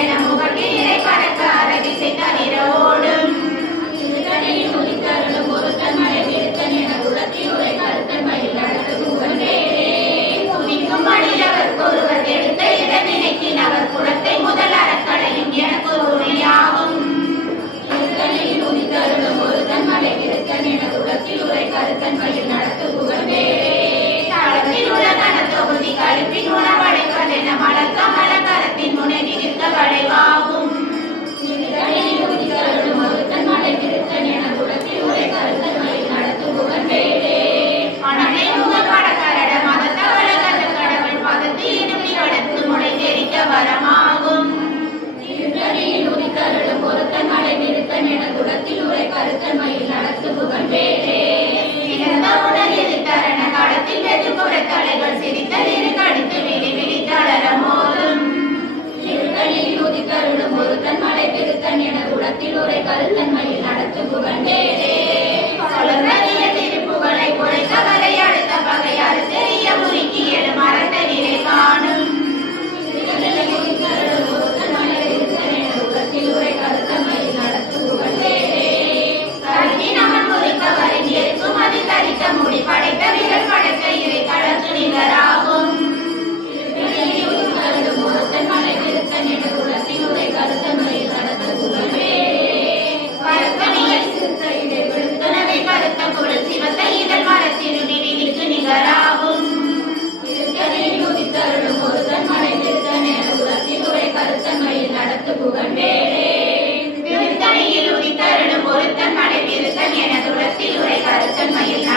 Ven a. தலைவன் சிரித்தல் இரு கடித்து விழி விழித்தளரம் மோதும். இருகளில் யூதி கருணும் ஒருத்தன் மலை பெருத்தன் என உளத்தில் உரை கருத்தன்மையில் நடத்து புகழ்ந்தேனே ஜென்மையில்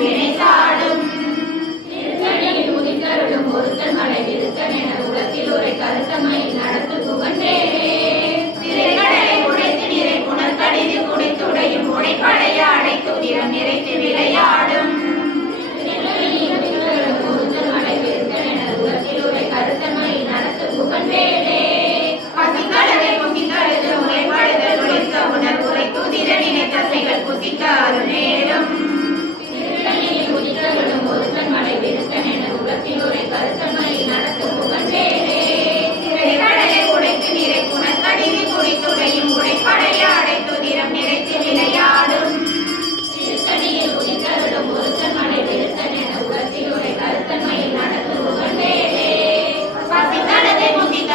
நினைத்தாடும். திருத்தணியில் உதித்தருளும் ஒருத்தன் மலை விருத்தன் என உலகில் ஒரு கருத்தமை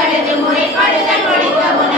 முறைப்படுதல் முறைப்படுதல் ஒழிக்கவும்